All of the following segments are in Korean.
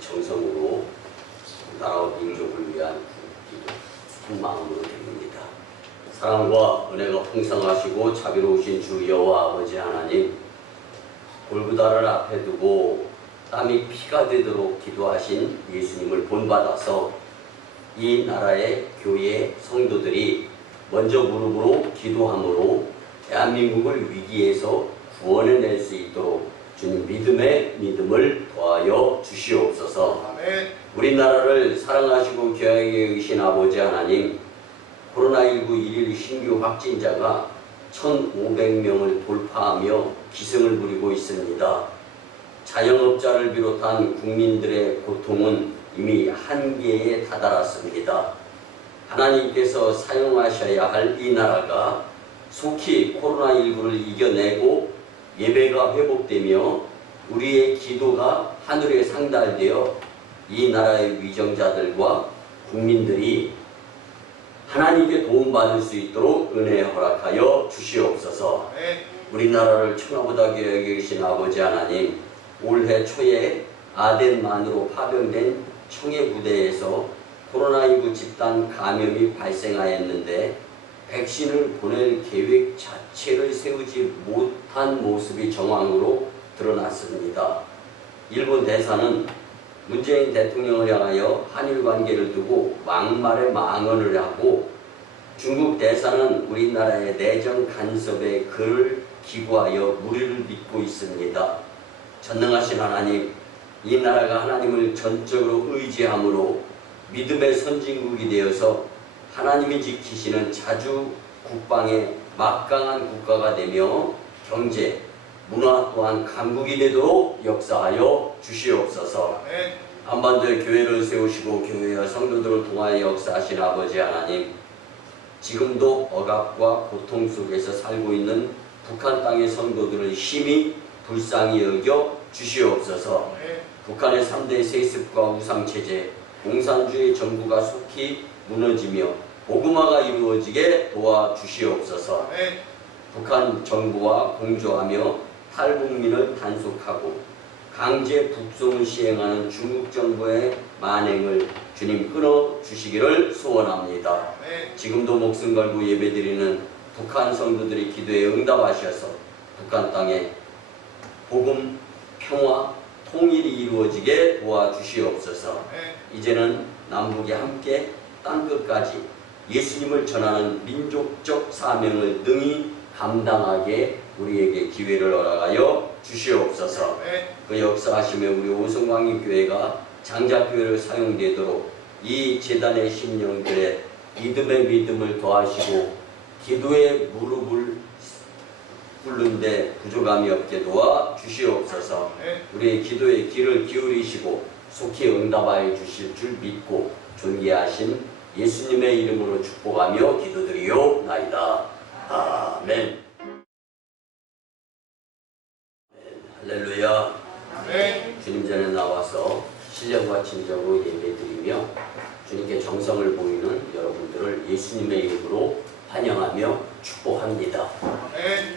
정성으로 나라와 민족을 위한 기도 한 마음으로 드립니다. 사랑과 은혜가 풍성하시고 자비로우신 주 여호와 아버지 하나님, 골고다를 앞에 두고 땀이 피가 되도록 기도하신 예수님을 본받아서 이 나라의 교회 성도들이 먼저 무릎으로 기도함으로 대한민국을 위기에서 구원해낼 수 있도록 주님 믿음을 더하여 주시옵소서. 아멘. 우리나라를 사랑하시고 귀하게 여기신 아버지 하나님, 코로나19 일일 신규 확진자가 1,500명을 돌파하며 기승을 부리고 있습니다. 자영업자를 비롯한 국민들의 고통은 이미 한계에 다다랐습니다. 하나님께서 사용하셔야 할 이 나라가 속히 코로나19를 이겨내고 예배가 회복되며 우리의 기도가 하늘에 상달되어 이 나라의 위정자들과 국민들이 하나님께 도움받을 수 있도록 은혜 허락하여 주시옵소서. 우리나라를 천하보다 귀하게 계신 아버지 하나님, 올해 초에 아덴만으로 파병된 청해 부대에서 코로나19 집단 감염이 발생하였는데 백신을 보낼 계획 자체를 세우지 못한 모습이 정황으로 드러났습니다. 일본 대사는 문재인 대통령을 향하여 한일 관계를 두고 막말에 망언을 하고, 중국 대사는 우리나라의 내정 간섭에 그를 기구하여 무리를 빚고 있습니다. 전능하신 하나님, 이 나라가 하나님을 전적으로 의지함으로 믿음의 선진국이 되어서 하나님이 지키시는 자주 국방의 막강한 국가가 되며 경제, 문화 또한 강국이 되도록 역사하여 주시옵소서. 한반도에 교회를 세우시고 교회와 성도들을 통하여 역사하신 아버지 하나님, 지금도 억압과 고통 속에서 살고 있는 북한 땅의 성도들을 심히 불쌍히 여겨 주시옵소서. 북한의 3대 세습과 우상체제, 공산주의 정부가 속히 무너지며 복음화가 이루어지게 도와주시옵소서. 북한 정부와 공조하며 탈북민을 단속하고 강제 북송을 시행하는 중국 정부의 만행을 주님 끊어주시기를 소원합니다. 지금도 목숨 걸고 예배드리는 북한 성도들의 기도에 응답하셔서 북한 땅에 복음, 평화, 통일이 이루어지게 도와주시옵소서. 이제는 남북이 함께 땅끝까지 예수님을 전하는 민족적 사명을 능히 감당하게 우리에게 기회를 허락하여 주시옵소서. 그 역사하시며 우리 오성광립교회가 장자교회로 사용되도록 이 재단의 심령들의 믿음을 더하시고 기도의 무릎을 꿇는데 부족함이 없게 도와 주시옵소서. 우리의 기도의 귀를 기울이시고 속히 응답하여 주실 줄 믿고 존귀하신 예수님의 이름으로 축복하며 기도드리옵나이다. 아멘. 할렐루야. 주님 전에 나와서 신령과 진정으로 예배드리며 주님께 정성을 보이는 여러분들을 예수님의 이름으로 환영하며 축복합니다.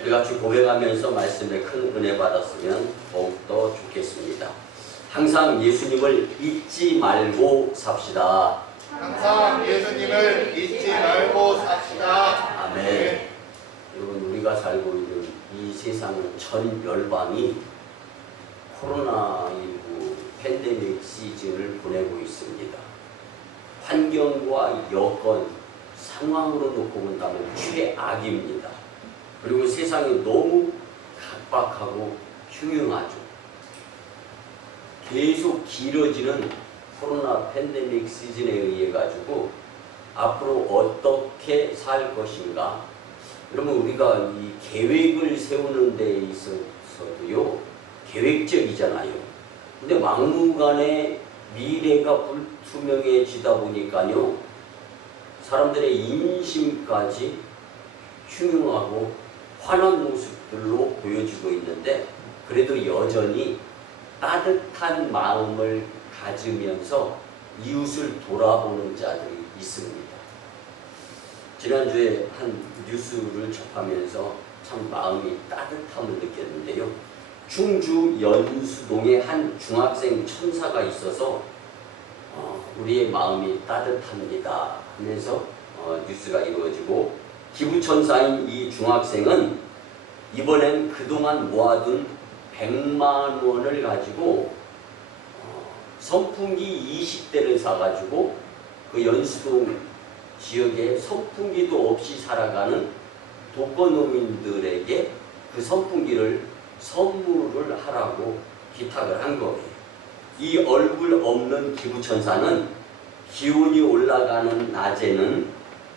우리 같이 고백하면서 말씀에 큰 은혜 받았으면 더욱더 좋겠습니다. 항상 예수님을 잊지 말고 삽시다. 항상 예수님을 잊지 말고 삽시다. 아멘. 여러분, 우리가 살고 있는 이 세상은 전 열방이 코로나19 팬데믹 시즌을 보내고 있습니다. 환경과 여건, 상황으로 놓고 본다면 최악입니다. 그리고 세상이 너무 각박하고 흉흉하죠. 계속 길어지는 코로나 팬데믹 시즌에 의해 가지고 앞으로 어떻게 살 것인가. 여러분, 우리가 이 계획을 세우는 데 있어서도요, 계획적이잖아요. 근데 막무가내 미래가 불투명해지다 보니까요, 사람들의 인심까지 흉흉하고 환한 모습들로 보여지고 있는데, 그래도 여전히 따뜻한 마음을 가지면서 이웃을 돌아보는 자들이 있습니다. 지난주에 한 뉴스를 접하면서 참 마음이 따뜻함을 느꼈는데요. 충주 연수동에 한 중학생 천사가 있어서 우리의 마음이 따뜻합니다 하면서 뉴스가 이루어지고, 기부천사인 이 중학생은 이번엔 그동안 모아둔 100만 원을 가지고 선풍기 20대를 사가지고 그 연수동 지역에 선풍기도 없이 살아가는 독거노인들에게 그 선풍기를 선물을 하라고 기탁을 한 거예요. 이 얼굴 없는 기부천사는 기온이 올라가는 낮에는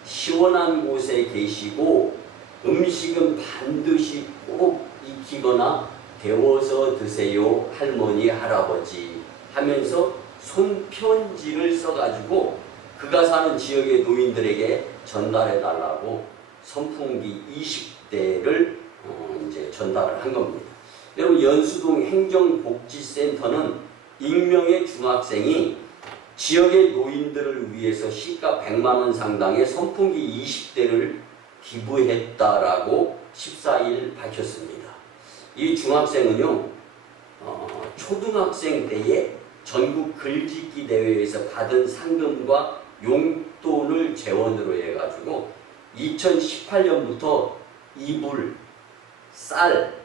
시원한 곳에 계시고 음식은 반드시 꼭 익히거나 데워서 드세요 할머니 할아버지 하면서 손편지를 써가지고 그가 사는 지역의 노인들에게 전달해 달라고 선풍기 20대를 이제 전달을 한 겁니다. 여러분, 연수동 행정복지센터는 익명의 중학생이 지역의 노인들을 위해서 시가 100만 원 상당의 선풍기 20대를 기부했다라고 14일 밝혔습니다. 이 중학생은요, 초등학생 때에 전국 글짓기 대회에서 받은 상금과 용돈을 재원으로 해가지고 2018년부터 이불, 쌀,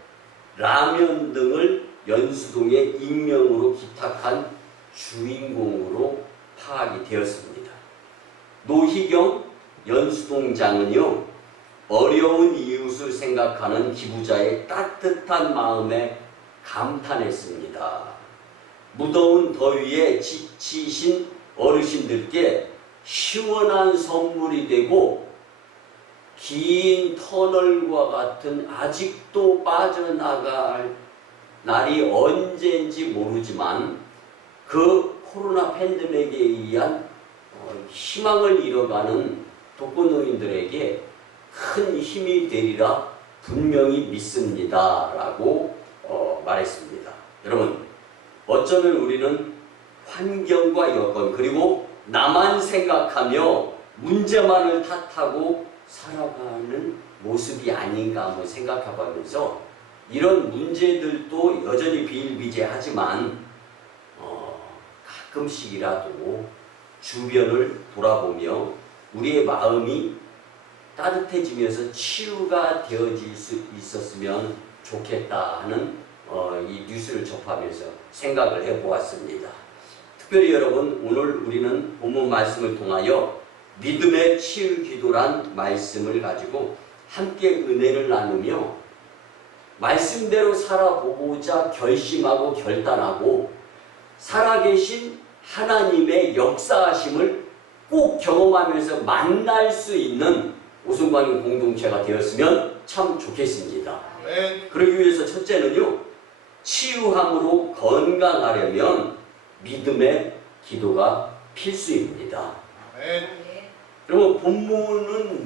라면 등을 연수동에 익명으로 기탁한 주인공으로 파악이 되었습니다. 노희경 연수동장은요, 어려운 이웃을 생각하는 기부자의 따뜻한 마음에 감탄했습니다. 무더운 더위에 지치신 어르신들께 시원한 선물이 되고 긴 터널과 같은 아직도 빠져나갈 날이 언제인지 모르지만 그 코로나 팬데믹에 의한 희망을 잃어가는 독거노인들에게 큰 힘이 되리라 분명히 믿습니다 라고 말했습니다. 여러분, 어쩌면 우리는 환경과 여건 그리고 나만 생각하며 문제만을 탓하고 살아가는 모습이 아닌가 한번 생각해보면서 이런 문제들도 여전히 비일비재하지만 가끔씩이라도 주변을 돌아보며 우리의 마음이 따뜻해지면서 치유가 되어질 수 있었으면 좋겠다 하는 이 뉴스를 접하면서 생각을 해보았습니다. 특별히 여러분, 오늘 우리는 본문 말씀을 통하여 믿음의 치유 기도란 말씀을 가지고 함께 은혜를 나누며 말씀대로 살아보고자 결심하고 결단하고 살아계신 하나님의 역사하심을 꼭 경험하면서 만날 수 있는 오순광인 공동체가 되었으면 참 좋겠습니다. 네. 그러기 위해서 첫째는요, 치유함으로 건강하려면 믿음의 기도가 필수입니다. 네. 그러면 본문은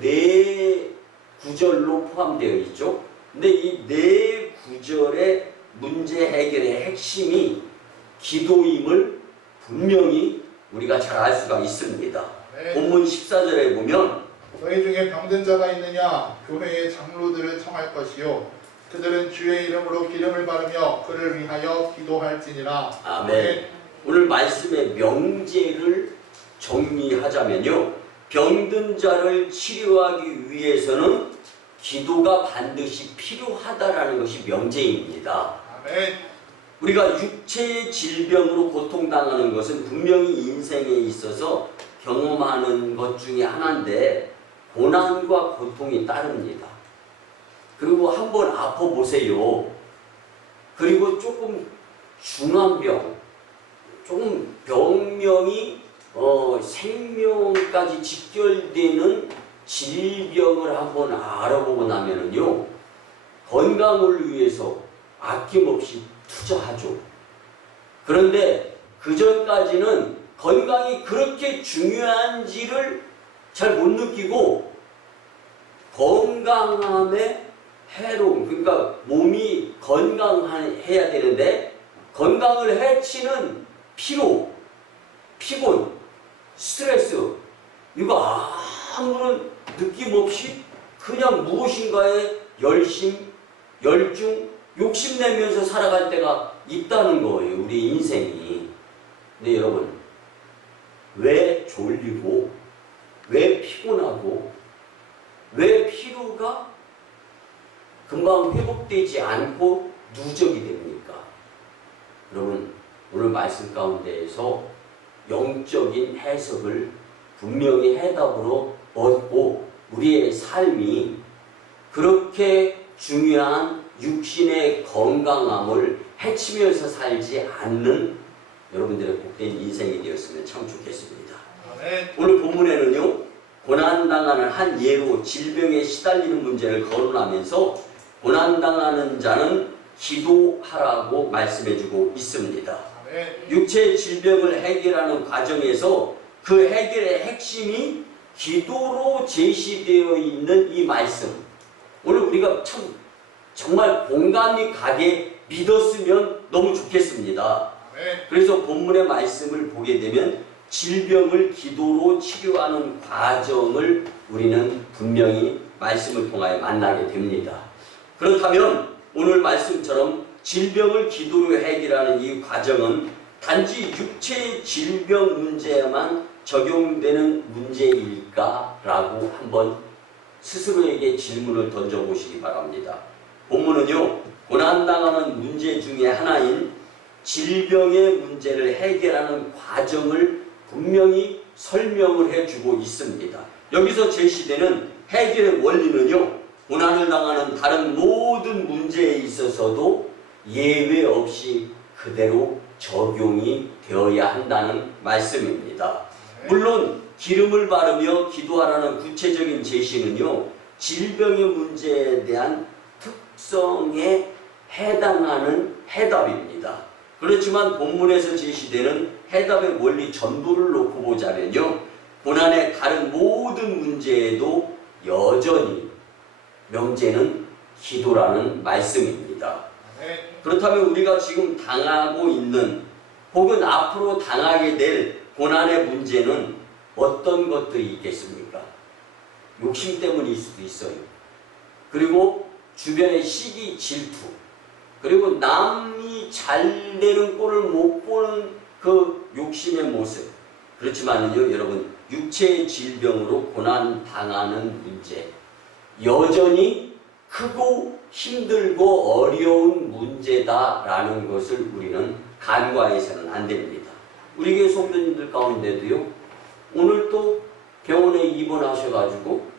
4구절로 포함되어 있죠. 근데 이 4구절의 문제 해결의 핵심이 기도임을 분명히 우리가 잘 알 수가 있습니다. 네. 본문 14절에 보면 너희 중에 병든 자가 있느냐? 교회의 장로들을 청할 것이요 그들은 주의 이름으로 기름을 바르며 그를 위하여 기도할지니라. 아멘. 오늘 말씀의 명제를 정리하자면요, 병든 자를 치료하기 위해서는 기도가 반드시 필요하다라는 것이 명제입니다. 아멘. 우리가 육체의 질병으로 고통당하는 것은 분명히 인생에 있어서 경험하는 것 중에 하나인데 고난과 고통이 따릅니다. 그리고 한번 아파보세요. 그리고 조금 중한 병, 조금 병명이 생명까지 직결되는 질병을 한번 알아보고 나면은요, 건강을 위해서 아낌없이 투자하죠. 그런데 그 전까지는 건강이 그렇게 중요한지를 잘 못 느끼고 건강함의 해로움, 그러니까 몸이 건강해야 되는데 건강을 해치는 피로, 피곤, 스트레스, 이거 아무런 느낌 없이 그냥 무엇인가에 열심, 열중, 욕심내면서 살아갈 때가 있다는 거예요. 우리 인생이. 근데 여러분, 왜 졸리고 왜 피곤하고 왜 피로가 금방 회복되지 않고 누적이 됩니까? 여러분, 오늘 말씀 가운데에서 영적인 해석을 분명히 해답으로 얻고 우리의 삶이 그렇게 중요한 육신의 건강함을 해치면서 살지 않는 여러분들의 복된 인생이 되었으면 참 좋겠습니다. 아멘. 오늘 본문에는요, 고난당하는 한 예로 질병에 시달리는 문제를 거론하면서 고난당하는 자는 기도하라고 말씀해주고 있습니다. 아멘. 육체의 질병을 해결하는 과정에서 그 해결의 핵심이 기도로 제시되어 있는 이 말씀, 오늘 우리가 참 정말 공감이 가게 믿었으면 너무 좋겠습니다. 아멘. 그래서 본문의 말씀을 보게 되면 질병을 기도로 치료하는 과정을 우리는 분명히 말씀을 통하여 만나게 됩니다. 그렇다면 오늘 말씀처럼 질병을 기도로 해결하는 이 과정은 단지 육체의 질병 문제에만 적용되는 문제일까라고 한번 스스로에게 질문을 던져보시기 바랍니다. 본문은요, 고난당하는 문제 중에 하나인 질병의 문제를 해결하는 과정을 분명히 설명을 해주고 있습니다. 여기서 제시되는 해결의 원리는요, 고난을 당하는 다른 모든 문제에 있어서도 예외 없이 그대로 적용이 되어야 한다는 말씀입니다. 물론 기름을 바르며 기도하라는 구체적인 제시는요, 질병의 문제에 대한 특성에 해당하는 해답입니다. 그렇지만 본문에서 제시되는 해답의 원리 전부를 놓고 보자면요, 고난의 다른 모든 문제에도 여전히 명제는 기도라는 말씀입니다. 그렇다면 우리가 지금 당하고 있는 혹은 앞으로 당하게 될 고난의 문제는 어떤 것들이 있겠습니까? 욕심 때문일 수도 있어요. 그리고 주변의 시기, 질투, 그리고 남이 잘 되는 꼴을 못 보는 그 욕심의 모습. 그렇지만요, 여러분, 육체의 질병으로 고난당하는 문제, 여전히 크고 힘들고 어려운 문제다라는 것을 우리는 간과해서는 안 됩니다. 우리 교회 성도님들 가운데도요, 오늘 또 병원에 입원하셔가지고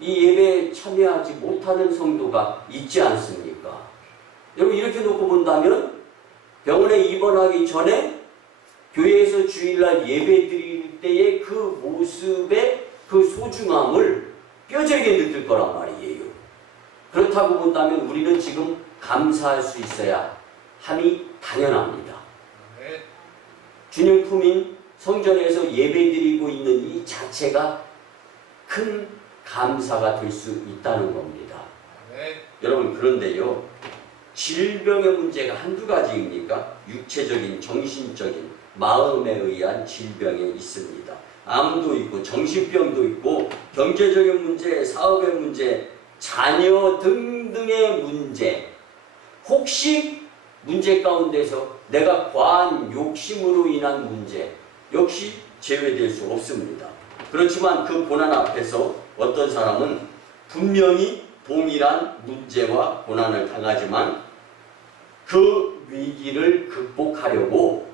이 예배에 참여하지 못하는 성도가 있지 않습니까? 여러분, 이렇게 놓고 본다면 병원에 입원하기 전에 교회에서 주일날 예배 드릴 때의 그 모습의 그 소중함을 뼈저리게 느낄 거란 말이에요. 그렇다고 본다면 우리는 지금 감사할 수 있어야 함이 당연합니다. 주님 품인 성전에서 예배드리고 있는 이 자체가 큰 감사가 될 수 있다는 겁니다. 여러분, 그런데요, 질병의 문제가 한두 가지입니까? 육체적인, 정신적인, 마음에 의한 질병이 있습니다. 암도 있고 정신병도 있고 경제적인 문제, 사업의 문제, 자녀 등등의 문제, 혹시 문제 가운데서 내가 과한 욕심으로 인한 문제 역시 제외될 수 없습니다. 그렇지만 그 고난 앞에서 어떤 사람은 분명히 동일한 문제와 고난을 당하지만 그 위기를 극복하려고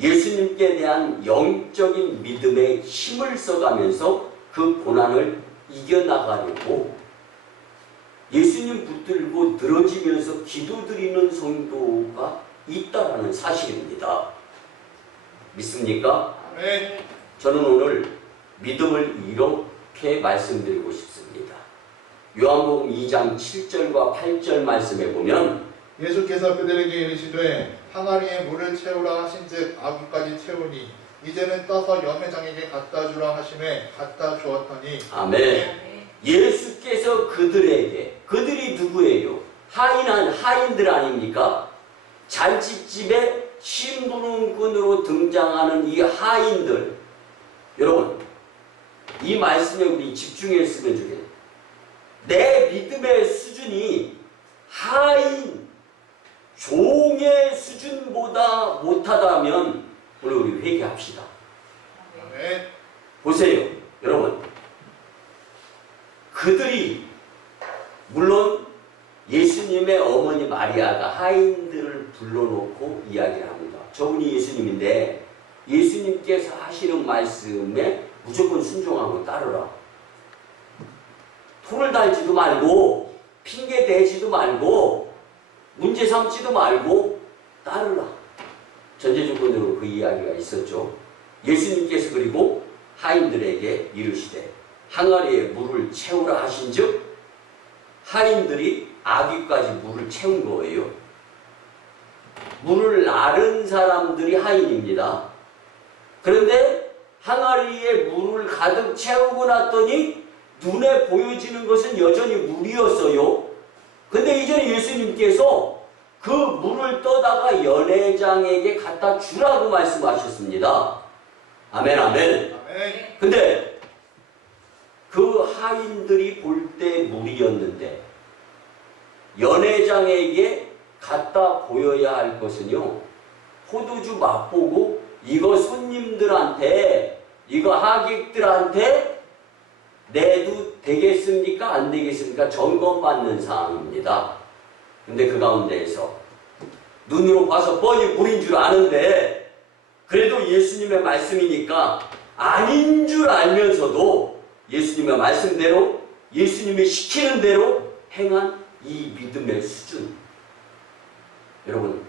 예수님께 대한 영적인 믿음에 힘을 써가면서 그 고난을 이겨나가려고 예수님 붙들고 늘어지면서 기도드리는 성도가 있다라는 사실입니다. 믿습니까? 네. 저는 오늘 믿음을 이렇게 말씀드리고 싶습니다. 요한복음 2장 7절과 8절 말씀에 보면 예수께서 그들에게 이르시되 항아리에 물을 채우라 하신즉 아귀까지 채우니 이제는 떠서 염회장에게 갖다 주라 하심에 갖다 주었더니. 아멘. 예수께서 그들에게, 그들이 누구예요? 하인들 아닙니까? 잔치집에 심부름꾼으로 등장하는 이 하인들. 여러분, 이 말씀에 우리 집중했으면 좋겠어요. 내 믿음의 수준이 하인, 종의 수준보다 못하다면 오늘 우리 회개합시다. 아멘. 보세요, 여러분. 그들이 물론 예수님의 어머니 마리아가 하인들을 불러놓고 이야기를 합니다. 저분이 예수님인데 예수님께서 하시는 말씀에 무조건 순종하고 따르라. 토를 달지도 말고 핑계 대지도 말고 문제 삼지도 말고 따르라. 전제 조건으로 그 이야기가 있었죠. 예수님께서 그리고 하인들에게 이르시되 항아리에 물을 채우라 하신즉 하인들이 아귀까지 물을 채운 거예요. 물을 나른 사람들이 하인입니다. 그런데 항아리에 물을 가득 채우고 났더니 눈에 보여지는 것은 여전히 물이었어요. 근데 이전에 예수님께서 그 물을 떠다가 연회장에게 갖다 주라고 말씀하셨습니다. 아멘, 아멘. 아멘. 근데 그 하인들이 볼 때 물이었는데 연회장에게 갖다 보여야 할 것은요, 포도주 맛보고 이거 손님들한테, 이거 하객들한테 내도 되겠습니까? 안 되겠습니까? 점검받는 사항입니다. 근데 그 가운데에서 눈으로 봐서 뻔히 물인 줄 아는데 그래도 예수님의 말씀이니까 아닌 줄 알면서도 예수님의 말씀대로 예수님이 시키는 대로 행한 이 믿음의 수준, 여러분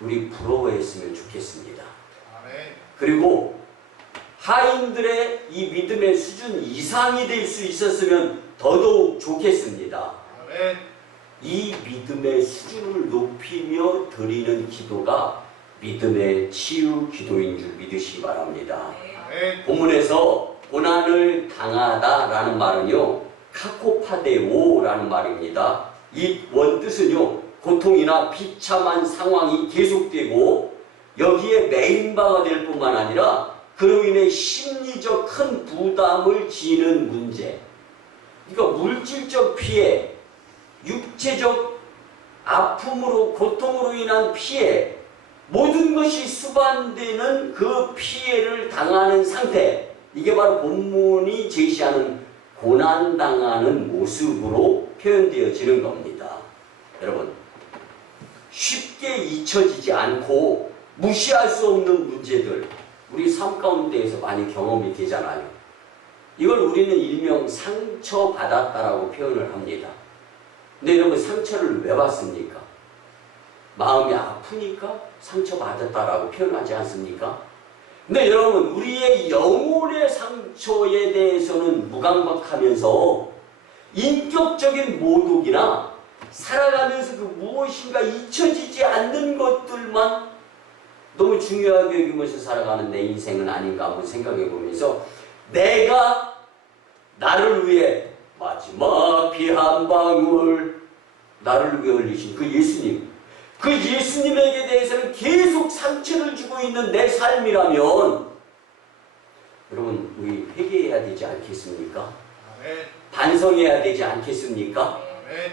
우리 부러워했으면 좋겠습니다. 아멘. 그리고 하인들의 이 믿음의 수준 이상이 될 수 있었으면 더더욱 좋겠습니다. 아멘. 이 믿음의 수준을 높이며 드리는 기도가 믿음의 치유 기도인 줄 믿으시기 바랍니다. 아멘. 본문에서 고난을 당하다라는 말은요, 카코파데오라는 말입니다. 이 원뜻은요, 고통이나 비참한 상황이 계속되고 여기에 메인바가 될 뿐만 아니라 그로 인해 심리적 큰 부담을 지는 문제, 그러니까 물질적 피해, 육체적 아픔으로 고통으로 인한 피해, 모든 것이 수반되는 그 피해를 당하는 상태, 이게 바로 본문이 제시하는 고난당하는 모습으로 표현되어지는 겁니다. 여러분, 쉽게 잊혀지지 않고 무시할 수 없는 문제들, 우리 삶 가운데에서 많이 경험이 되잖아요. 이걸 우리는 일명 상처받았다라고 표현을 합니다. 근데 여러분, 상처를 왜 받습니까? 마음이 아프니까 상처받았다라고 표현하지 않습니까? 근데 여러분, 우리의 영혼의 상처에 대해서는 무감각하면서 인격적인 모독이나 살아가면서 그 무엇인가 잊혀지지 않는 것들만 너무 중요하게 여기면서 살아가는 내 인생은 아닌가 한번 생각해 보면서, 내가 나를 위해 마지막 피 한 방울 나를 위해 흘리신 그 예수님, 그 예수님에게 대해서는 계속 상처를 주고 있는 내 삶이라면 여러분, 우리 회개해야 되지 않겠습니까? 아멘. 반성해야 되지 않겠습니까? 아멘.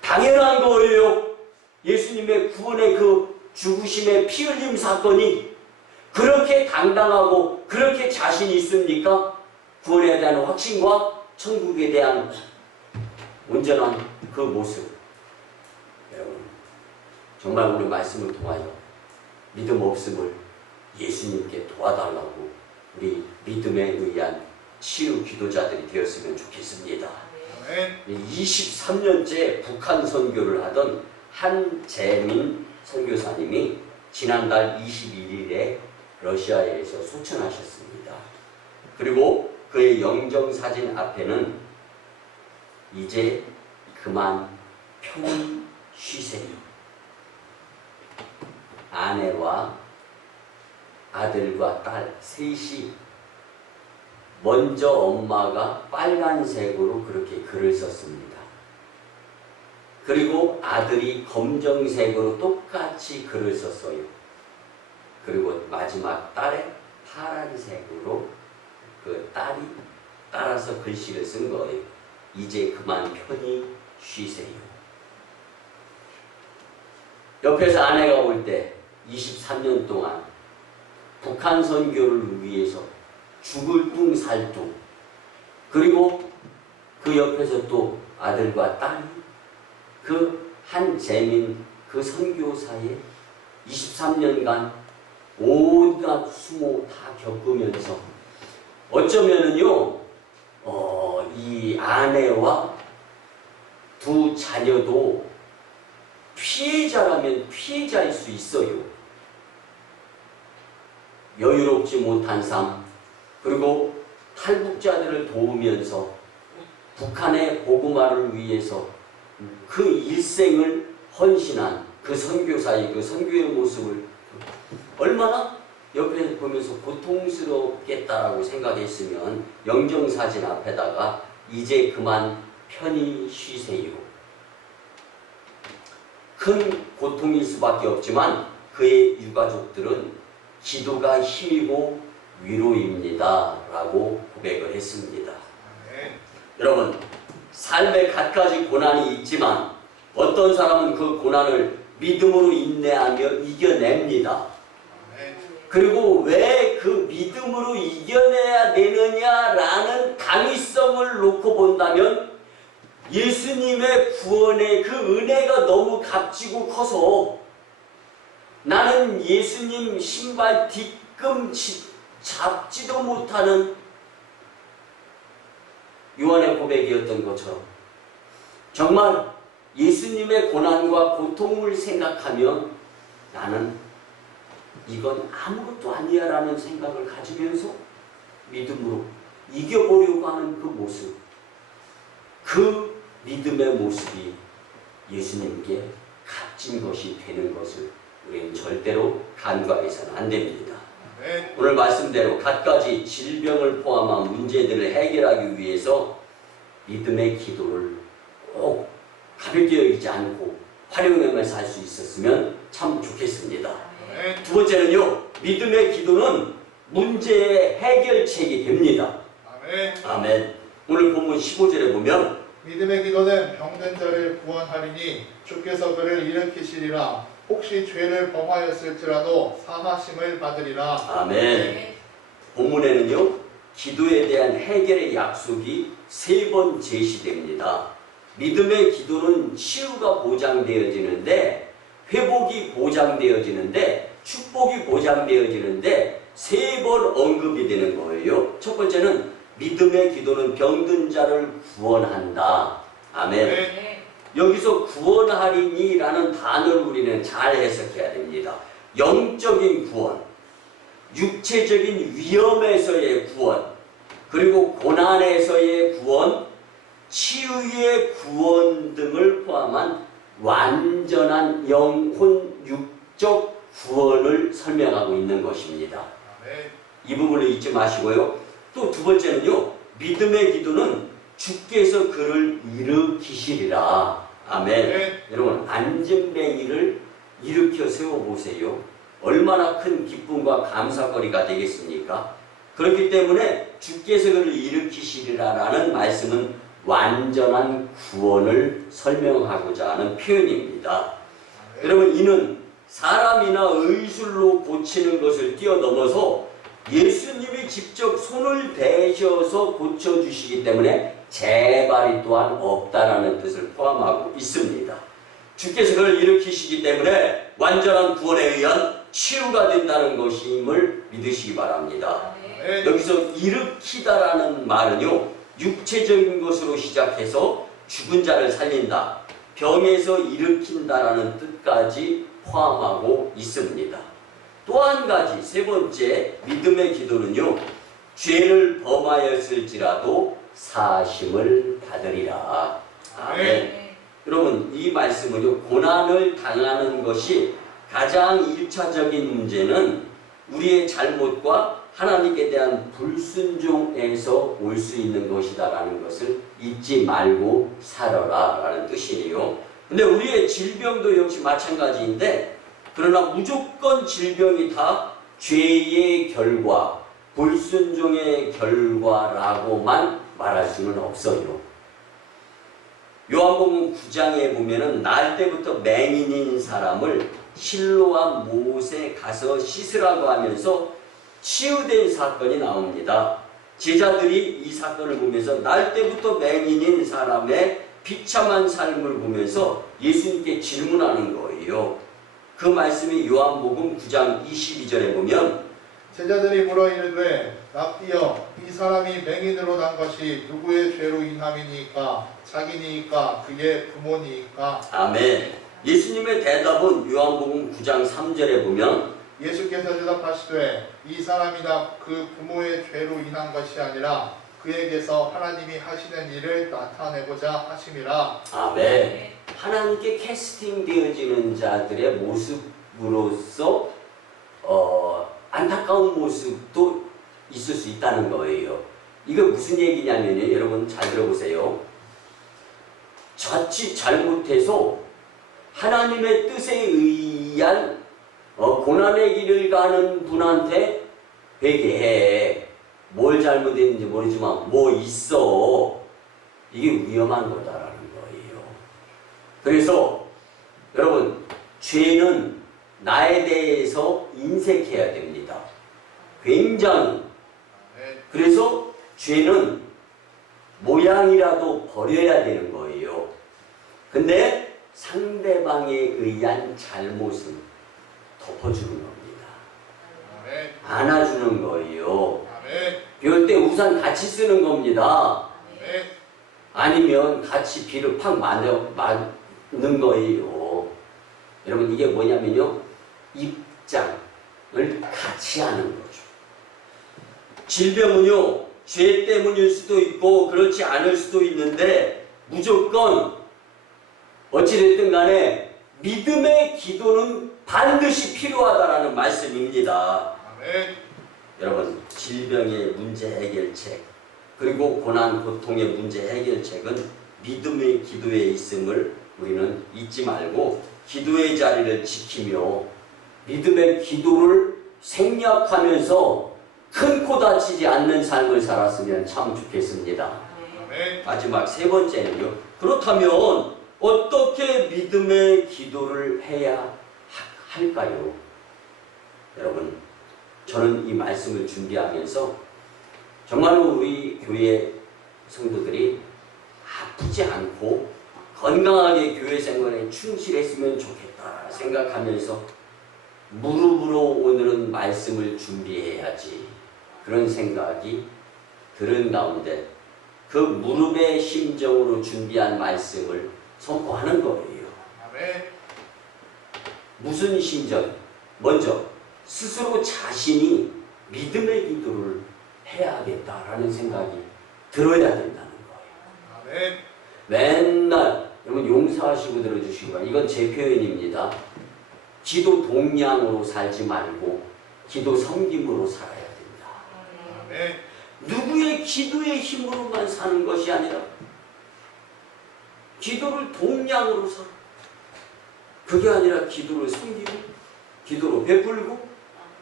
당연한 거예요. 예수님의 구원의 그 죽으심의 피 흘림 사건이 그렇게 당당하고 그렇게 자신이 있습니까? 구원에 대한 확신과 천국에 대한 온전한 그 모습. 여러분, 정말 우리 말씀을 통하여 믿음 없음을 예수님께 도와달라고 우리 믿음에 의한 치유 기도자들이 되었으면 좋겠습니다. 아멘. 23년째 북한 선교를 하던 한재민 선교사님이 지난달 21일에 러시아에서 소천하셨습니다. 그리고 그의 영정사진 앞에는 이제 그만 편히 쉬세요. 아내와 아들과 딸 셋이 먼저 엄마가 빨간색으로 그렇게 글을 썼습니다. 그리고 아들이 검정색으로 똑같이 글을 썼어요. 그리고 마지막 딸의 파란색으로 그 딸이 따라서 글씨를 쓴 거예요. 이제 그만 편히 쉬세요. 옆에서 아내가 올 때 23년 동안 북한 선교를 위해서 죽을 둥 살 둥, 그리고 그 옆에서 또 아들과 딸이 그 한 재민 그 선교사에 23년간 온갖 수모 다 겪으면서 어쩌면은요, 이 아내와 두 자녀도 피해자라면 피해자일 수 있어요. 여유롭지 못한 삶, 그리고 탈북자들을 도우면서 북한의 복음화를 위해서 그 일생을 헌신한 그 선교사의 그 선교의 모습을 얼마나 옆에서 보면서 고통스럽겠다라고 생각했으면 영정사진 앞에다가 이제 그만 편히 쉬세요. 큰 고통일 수밖에 없지만 그의 유가족들은 기도가 힘이고 위로입니다 라고 고백을 했습니다. 여러분, 삶에 갖가지 고난이 있지만 어떤 사람은 그 고난을 믿음으로 인내하며 이겨냅니다. 그리고 왜 그 믿음으로 이겨내야 되느냐라는 당위성을 놓고 본다면 예수님의 구원의 그 은혜가 너무 값지고 커서 나는 예수님 신발 뒤꿈치 잡지도 못하는 요한의 고백이었던 것처럼 정말 예수님의 고난과 고통을 생각하면 나는 이건 아무것도 아니야 라는 생각을 가지면서 믿음으로 이겨보려고 하는 그 모습, 그 믿음의 모습이 예수님께 값진 것이 되는 것을 우리는 절대로 간과해서는 안 됩니다. 오늘 말씀대로 갖가지 질병을 포함한 문제들을 해결하기 위해서 믿음의 기도를 꼭 가볍게 여기지 않고 활용하면서 할 수 있었으면 참 좋겠습니다. 두 번째는요, 믿음의 기도는 문제의 해결책이 됩니다. 아멘. 오늘 본문 15절에 보면 믿음의 기도는 병든 자를 구원하리니 주께서 그를 일으키시리라. 혹시 죄를 범하였을지라도 사하심을 받으리라. 아멘. 본문에는요, 기도에 대한 해결의 약속이 3번 제시됩니다. 믿음의 기도는 치유가 보장되어지는데, 회복이 보장되어지는데, 축복이 보장되어지는데 3번 언급이 되는 거예요. 첫 번째는 믿음의 기도는 병든 자를 구원한다. 아멘. 여기서 구원하리니라는 단어를 우리는 잘 해석해야 됩니다. 영적인 구원, 육체적인 위험에서의 구원, 그리고 고난에서의 구원, 치유의 구원 등을 포함한 완전한 영혼, 육적 구원을 설명하고 있는 것입니다. 이 부분을 잊지 마시고요. 또 두 번째는요, 믿음의 기도는 주께서 그를 일으키시리라. 아멘. 여러분, 안전뱅이를 일으켜 세워보세요. 얼마나 큰 기쁨과 감사거리가 되겠습니까? 그렇기 때문에 주께서 그를 일으키시리라라는 말씀은 완전한 구원을 설명하고자 하는 표현입니다. 여러분, 이는 사람이나 의술로 고치는 것을 뛰어넘어서 예수님이 직접 손을 대셔서 고쳐주시기 때문에 재발이 또한 없다라는 뜻을 포함하고 있습니다. 주께서 그를 일으키시기 때문에 완전한 구원에 의한 치유가 된다는 것임을 믿으시기 바랍니다. 여기서 일으키다라는 말은요, 육체적인 것으로 시작해서 죽은 자를 살린다, 병에서 일으킨다라는 뜻까지 포함하고 있습니다. 또 한 가지, 세 번째 믿음의 기도는요, 죄를 범하였을지라도 사하심을 받으리라. 아멘. 여러분, 이 말씀은요, 고난을 당하는 것이 가장 1차적인 문제는 우리의 잘못과 하나님께 대한 불순종에서 올 수 있는 것이다라는 것을 잊지 말고 살아라 라는 뜻이에요. 근데 우리의 질병도 역시 마찬가지인데, 그러나 무조건 질병이 다 죄의 결과, 불순종의 결과라고만 말할 수는 없어요. 요한복음 9장에 보면은 날 때부터 맹인인 사람을 실로와 못에 가서 씻으라고 하면서 치유된 사건이 나옵니다. 제자들이 이 사건을 보면서 날 때부터 맹인인 사람의 비참한 삶을 보면서 예수님께 질문하는 거예요. 그 말씀이 요한복음 9장 22절에 보면 제자들이 물어 이르되 랍비여 이 사람이 맹인으로 난 것이 누구의 죄로 인함이니까 자기니까 그의 부모니까. 아멘. 예수님의 대답은 요한복음 9장 3절에 보면 예수께서 대답하시되 이 사람이나 그 부모의 죄로 인한 것이 아니라 그에게서 하나님이 하시는 일을 나타내고자 하심이라. 아멘. 하나님께 캐스팅되어지는 자들의 모습으로서 안타까운 모습도 있을 수 있다는 거예요. 이거 무슨 얘기냐면요. 여러분 잘 들어보세요. 자칫 잘못해서 하나님의 뜻에 의한 고난의 길을 가는 분한테 회개해. 뭘 잘못했는지 모르지만 뭐 있어. 이게 위험한 거다라는 거예요. 그래서 여러분 죄는 나에 대해서 인색해야 됩니다. 굉장히. 그래서 죄는 모양이라도 버려야 되는 거예요. 근데 상대방에 의한 잘못은 덮어주는 겁니다. 안아주는 거예요. 비올 때 우산 같이 쓰는 겁니다. 아니면 같이 비를 팍 맞는 거예요. 여러분 이게 뭐냐면요. 입장을 같이 하는 거죠. 질병은요. 죄 때문일 수도 있고 그렇지 않을 수도 있는데 무조건 어찌됐든 간에 믿음의 기도는 반드시 필요하다라는 말씀입니다. 여러분 질병의 문제 해결책 그리고 고난 고통의 문제 해결책은 믿음의 기도에 있음을 우리는 잊지 말고 기도의 자리를 지키며 믿음의 기도를 생략하면서 큰 코 다치지 않는 삶을 살았으면 참 좋겠습니다. 마지막 세 번째는요. 그렇다면 어떻게 믿음의 기도를 해야 할까요? 여러분 저는 이 말씀을 준비하면서 정말로 우리 교회 성도들이 아프지 않고 건강하게 교회 생활에 충실했으면 좋겠다 생각하면서 무릎으로 오늘은 말씀을 준비해야지 그런 생각이 들은 가운데 그 무릎의 심정으로 준비한 말씀을 선포하는 거예요. 무슨 심정? 먼저 스스로 자신이 믿음의 기도를 해야겠다라는 생각이 들어야 된다는 거예요. 맨날 여러분 용서하시고 들어주시기 바랍니다. 이건 제 표현입니다. 기도 동량으로 살지 말고 기도 섬김으로 살아야 된다. 누구의 기도의 힘으로만 사는 것이 아니라 기도를 동량으로 살아. 그게 아니라 기도를 섬기고 기도로 베풀고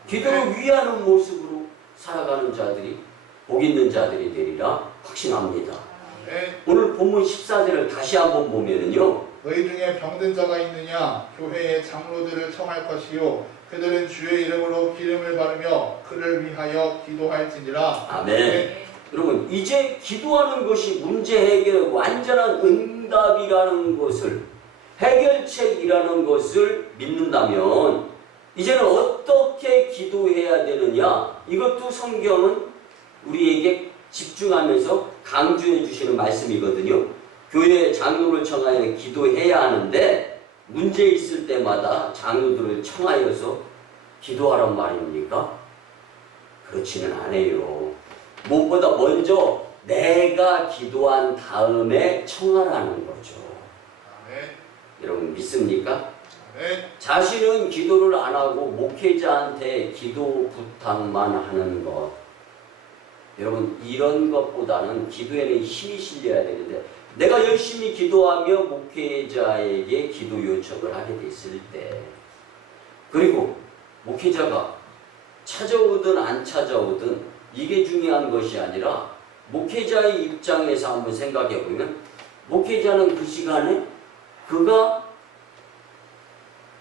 기도를 위하는 모습으로 살아가는 자들이 복 있는 자들이 되리라 확신합니다. 오늘 본문 14절을 다시 한번 보면은요. 너희 중에 병든 자가 있느냐 교회의 장로들을 청할 것이요 그들은 주의 이름으로 기름을 바르며 그를 위하여 기도할지니라. 아멘. 여러분 이제 기도하는 것이 문제 해결의 완전한 응답이라는 것을 해결책이라는 것을 믿는다면 이제는 어떻게 기도해야 되느냐 이것도 성경은 우리에게 집중하면서 강조해 주시는 말씀이거든요. 교회 장로를 청하여 기도해야 하는데 문제 있을 때마다 장로들을 청하여서 기도하란 말입니까? 그렇지는 않아요. 무엇보다 먼저 내가 기도한 다음에 청하라는 거죠. 여러분 믿습니까? 자신은 기도를 안 하고 목회자한테 기도 부탁만 하는 것. 여러분 이런 것보다는 기도에는 힘이 실려야 되는데 내가 열심히 기도하며 목회자에게 기도 요청을 하게 됐을 때 그리고 목회자가 찾아오든 안 찾아오든 이게 중요한 것이 아니라 목회자의 입장에서 한번 생각해 보면 목회자는 그 시간에 그가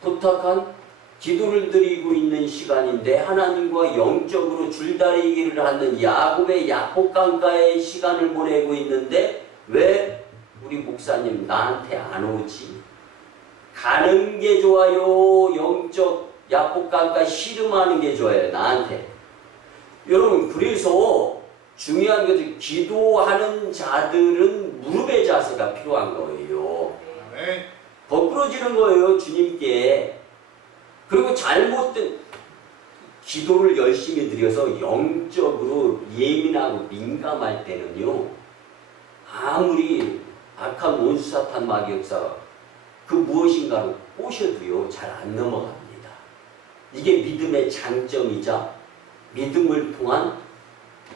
부탁한 기도를 드리고 있는 시간인데 하나님과 영적으로 줄다리기를 하는 야곱의 야복강가의 시간을 보내고 있는데 왜 우리 목사님 나한테 안 오지? 가는 게 좋아요? 영적 야복강가 씨름하는 게 좋아요? 나한테. 여러분 그래서 중요한 것은 기도하는 자들은 무릎의 자세가 필요한 거예요. 아멘. 거꾸러지는 거예요, 주님께. 그리고 잘못된 기도를 열심히 드려서 영적으로 예민하고 민감할 때는요, 아무리 악한 원수 사탄 마귀역사가 그 무엇인가를 꼬셔도요, 잘 안 넘어갑니다. 이게 믿음의 장점이자 믿음을 통한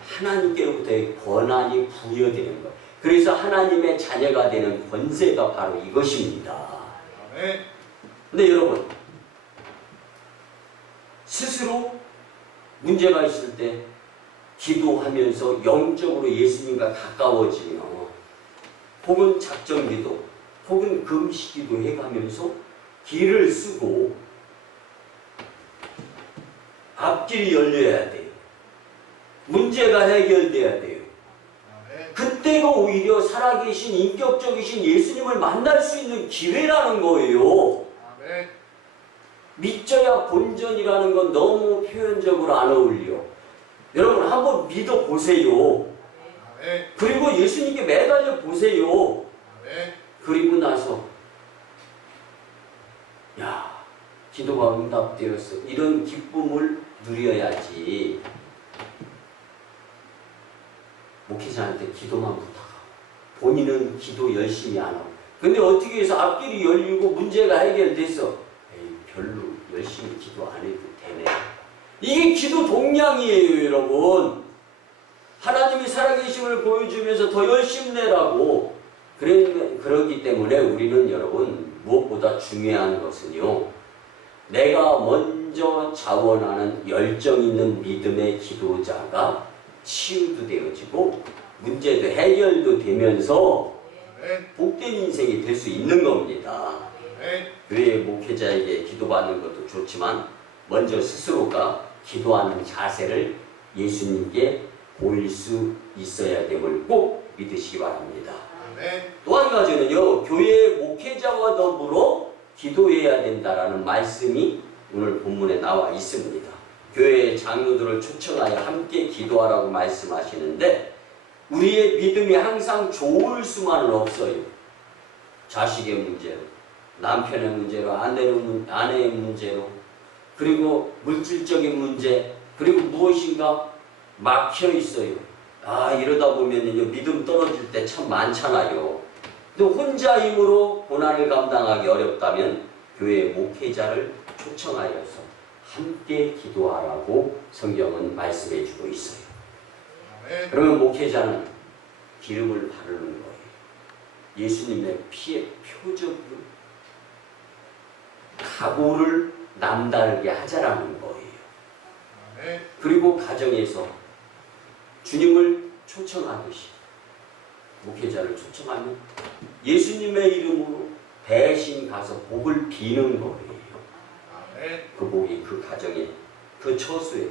하나님께로부터의 권한이 부여되는 거예요. 그래서 하나님의 자녀가 되는 권세가 바로 이것입니다. 아멘. 근데 여러분, 스스로 문제가 있을 때 기도하면서 영적으로 예수님과 가까워지며 혹은 작정기도 혹은 금식기도 해가면서 길을 쓰고 앞길이 열려야 돼요. 문제가 해결돼야 돼요. 아멘. 그때가 오히려 살아계신 인격적이신 예수님을 만날 수 있는 기회라는 거예요. 아멘. 믿져야 본전이라는 건 너무 표현적으로 안 어울려. 여러분 한번 믿어보세요. 아멘. 그리고 예수님께 매달려 보세요. 아멘. 그리고 나서 야, 기도가 응답되었어. 이런 기쁨을 누려야지. 목회자한테 기도만 부탁하고 본인은 기도 열심히 안 하고. 근데 어떻게 해서 앞길이 열리고 문제가 해결됐어. 에이, 별로 열심히 기도 안 해도 되네. 이게 기도 동량이에요, 여러분. 하나님이 살아계심을 보여주면서 더 열심내라고. 그러기 때문에 우리는 여러분 무엇보다 중요한 것은요, 내가 먼저 자원하는 열정 있는 믿음의 기도자가 치유도 되어지고 문제도 해결도 되면서 아멘. 복된 인생이 될 수 있는 겁니다. 아멘. 교회 목회자에게 기도받는 것도 좋지만 먼저 스스로가 기도하는 자세를 예수님께 보일 수 있어야 됨을 꼭 믿으시기 바랍니다. 아멘. 또 한 가지는요, 교회 목회자와 더불어 기도해야 된다라는 말씀이 오늘 본문에 나와 있습니다. 교회의 장로들을 초청하여 함께 기도하라고 말씀하시는데 우리의 믿음이 항상 좋을 수만은 없어요. 자식의 문제로, 남편의 문제로, 아내의 문제로, 그리고 물질적인 문제, 그리고 무엇인가 막혀 있어요. 아, 이러다 보면요, 믿음 떨어질 때 참 많잖아요. 또 혼자 힘으로 고난을 감당하기 어렵다면 교회 목회자를 초청하여서 함께 기도하라고 성경은 말씀해 주고 있어요. 아멘. 그러면 목회자는 기름을 바르는 거예요. 예수님의 피의 표적으로 각오를 남다르게 하자라는 거예요. 아멘. 그리고 가정에서 주님을 초청하듯이 목회자를 초청하면 예수님의 이름으로 대신 가서 복을 비는 거예요. 아멘. 그 복이 그 가정에, 그 처소에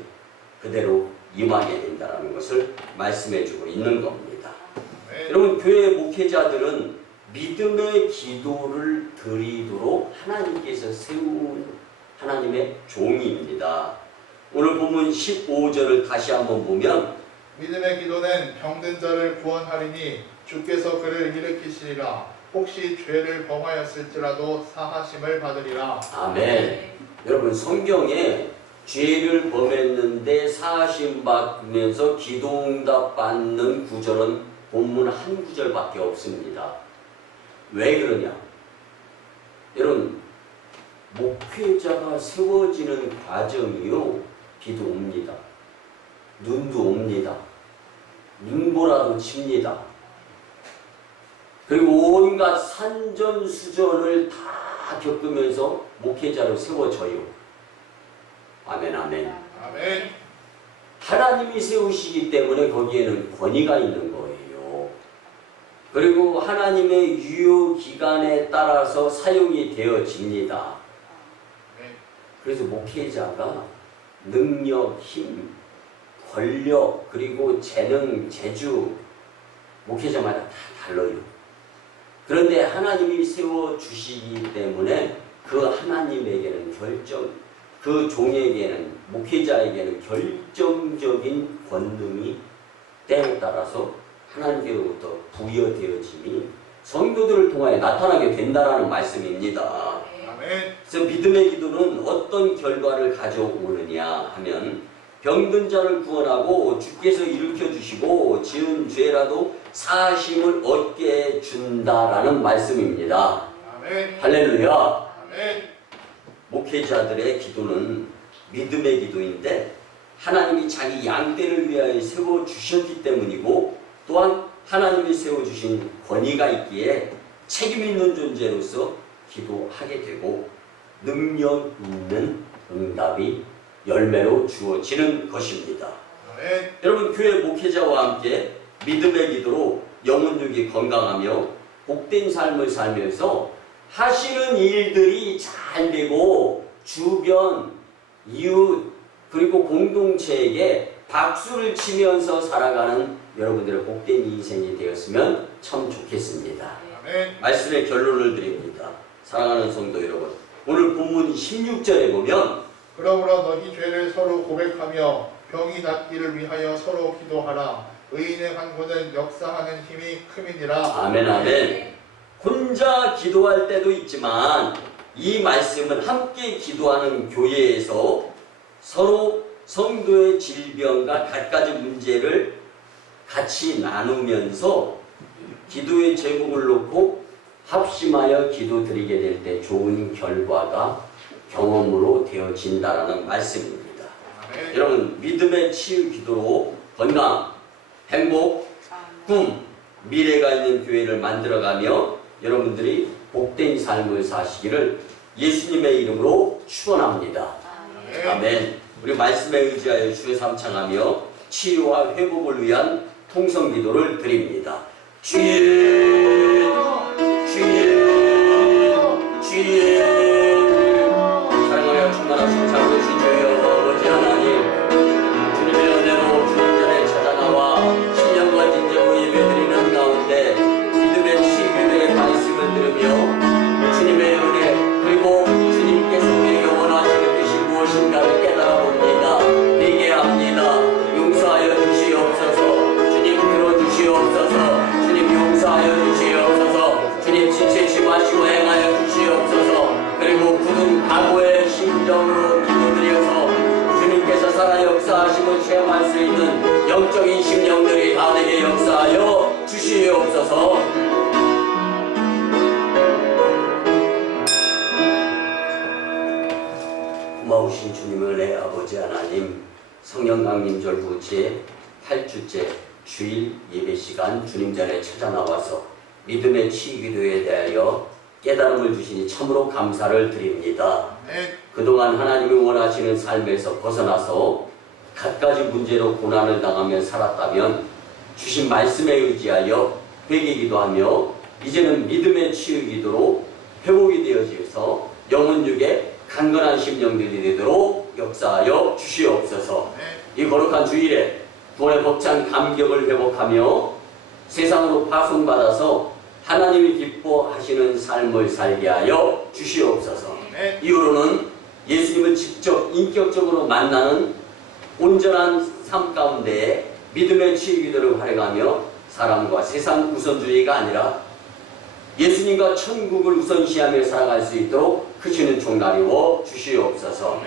그대로 임하게 된다는 것을 말씀해 주고 있는 겁니다. 아멘. 여러분, 교회 목회자들은 믿음의 기도를 드리도록 하나님께서 세운 하나님의 종입니다. 오늘 본문 15절을 다시 한번 보면 믿음의 기도는 병든 자를 구원하리니 주께서 그를 일으키시리라. 혹시 죄를 범하였을지라도 사하심을 받으리라. 아멘. 여러분, 성경에 죄를 범했는데 사하심 받으면서 기도응답 받는 구절은 본문 한 구절밖에 없습니다. 왜 그러냐? 여러분, 목회자가 세워지는 과정이요, 비도 옵니다. 눈도 옵니다. 눈보라도 칩니다. 그리고 온갖 산전수전을 다 겪으면서 목회자로 세워져요. 아멘, 아멘. 아멘. 하나님이 세우시기 때문에 거기에는 권위가 있는 거예요. 그리고 하나님의 유효 기간에 따라서 사용이 되어집니다. 그래서 목회자가 능력, 힘, 권력, 그리고 재능, 재주 목회자마다 다 달라요. 그런데 하나님이 세워주시기 때문에 그 하나님에게는 그 종에게는, 목회자에게는 결정적인 권능이 때에 따라서 하나님께로부터 부여되어짐이 성도들을 통하여 나타나게 된다라는 말씀입니다. 그래서 믿음의 기도는 어떤 결과를 가져오느냐 하면 병든 자를 구원하고 주께서 일으켜주시고 지은 죄라도 사심을 얻게 준다라는 말씀입니다. 할렐루야. 목회자들의 기도는 믿음의 기도인데 하나님이 자기 양떼를 위하여 세워주셨기 때문이고 또한 하나님이 세워주신 권위가 있기에 책임 있는 존재로서 기도하게 되고 능력 있는 응답이 열매로 주어지는 것입니다. 여러분, 교회 목회자와 함께 믿음의 기도로 영혼육이 건강하며 복된 삶을 살면서 하시는 일들이 잘 되고 주변, 이웃, 그리고 공동체에게 박수를 치면서 살아가는 여러분들의 복된 인생이 되었으면 참 좋겠습니다. 말씀의 결론을 드립니다. 사랑하는 성도 여러분, 오늘 본문 16절에 보면 그러므로 너희 죄를 서로 고백하며 병이 낫기를 위하여 서로 기도하라. 의인의 간구는 역사하는 힘이 큼이니라. 아멘, 아멘. 혼자 기도할 때도 있지만 이 말씀은 함께 기도하는 교회에서 서로 성도의 질병과 갖가지 문제를 같이 나누면서 기도의 제목을 놓고 합심하여 기도드리게 될 때 좋은 결과가 경험으로 되어진다라는 말씀입니다. 여러분, 믿음의 치유 기도로 건강, 행복, 꿈, 미래가 있는 교회를 만들어가며 여러분들이 복된 삶을 사시기를 예수님의 이름으로 축원합니다. 아멘. 우리 말씀에 의지하여 주의 삼창하며 치유와 회복을 위한 통성 기도를 드립니다. 주님, 주님, 주님. 사랑하여 충만하신 자비로우신 주여 아버지 하나님, 주님의 은혜로 주님 전에 찾아나와 신령과 진정으로 예배드리는 가운데 믿음의 치유기도의 말씀을 들으며 주님의 은혜 그리고 주님께서 우리에게 원하시는 뜻이 무엇인가를 깨달아 봅니다. 회개합니다. 용서하여 주시옵소서. 주님 들어주시옵소서. 주님 용서하여 주시옵소서. 주님 지체치 마시고 행하여 주시옵소서. 그리고 굳은 각오의 심정으로 기도드려서 주님께서 살아 역사하심을 체험할 수 있는 영적인 심령들이 다 되게 역사하여 주시옵소서. 고마우신 주님의 은혜 아버지 하나님, 성령 강림절 후제 8주째 주일 예배시간 주님 전에 찾아나와서 믿음의 치유기도에 대하여 깨달음을 주시니 참으로 감사를 드립니다. 그동안 하나님이 원하시는 삶에서 벗어나서 갖가지 문제로 고난을 당하며 살았다면 주신 말씀에 의지하여 회개기도하며 이제는 믿음의 치유기도로 회복이 되어져서 영혼육에 강건한 심령들이 되도록 역사하여 주시옵소서. 이 거룩한 주일에 구원의 벅찬 감격을 회복하며 세상으로 파송받아서 하나님이 기뻐하시는 삶을 살게 하여 주시옵소서. 이후로는 예수님을 직접 인격적으로 만나는 온전한 삶 가운데 믿음의 치유기도를 활용하며 사람과 세상 우선주의가 아니라 예수님과 천국을 우선시하며 살아갈 수 있도록 크시는 총나리워 주시옵소서.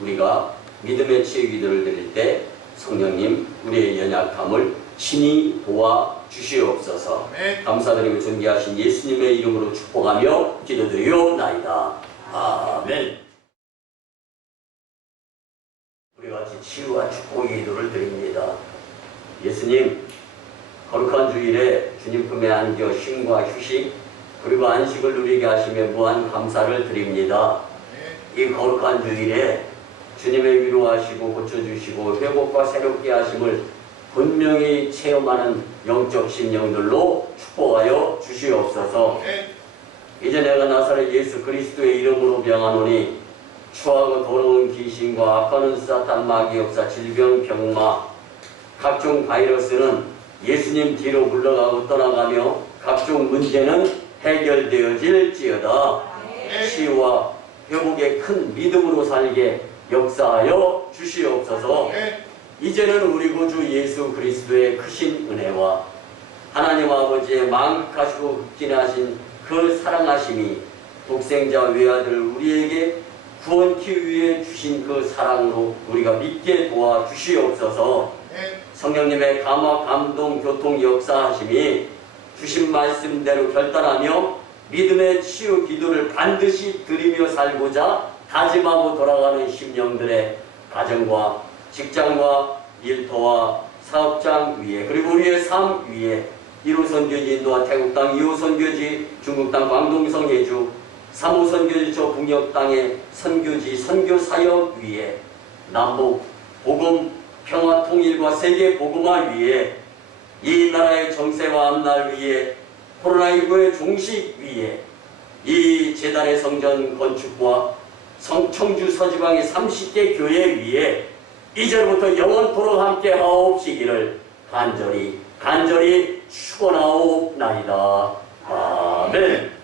우리가 믿음의 치유기도를 드릴 때 성령님 우리의 연약함을 친히 도와 주시옵소서. 감사드리며 존귀하신 예수님의 이름으로 축복하며 기도드리옵나이다. 아멘. 우리 같이 치유와 축복의 기도를 드립니다. 예수님, 거룩한 주일에 주님 품에 안겨 쉼과 휴식 그리고 안식을 누리게 하시며 무한 감사를 드립니다. 이 거룩한 주일에 주님의 위로하시고 고쳐주시고 회복과 새롭게 하심을 분명히 체험하는 영적 심령들로 축복하여 주시옵소서. 이제 내가 나사렛 예수 그리스도의 이름으로 명하노니 추하고 더러운 귀신과 악하는 사탄 마귀 역사 질병 병마 각종 바이러스는 예수님 뒤로 물러가고 떠나가며 각종 문제는 해결되어질지어다. 치유와 회복의 큰 믿음으로 살게 역사하여 주시옵소서. 이제는 우리 구주 예수 그리스도의 크신 은혜와 하나님 아버지의 만극하시고 극진하신 그 사랑하심이 독생자 외아들 우리에게 구원키 위해 주신 그 사랑으로 우리가 믿게 도와주시옵소서. 성령님의 감화 감동 교통 역사하심이 주신 말씀대로 결단하며 믿음의 치유 기도를 반드시 드리며 살고자 다짐하고 돌아가는 심령들의 가정과 직장과 일터와 사업장 위에 그리고 우리의 삶 위에 1호 선교지 인도와 태국 땅, 2호 선교지 중국 땅 광동성 예주, 3호 선교지 저 북녘 땅의 선교지 선교 사역 위에 남북 복음 평화 통일과 세계 복음화 위에 이 나라의 정세와 앞날 위에 코로나19의 종식 위에 이 재단의 성전 건축과 청주 서지방의 30개 교회 위에 이제부터 영원토록 함께 하옵시기를 간절히 축원하옵나이다. 아멘.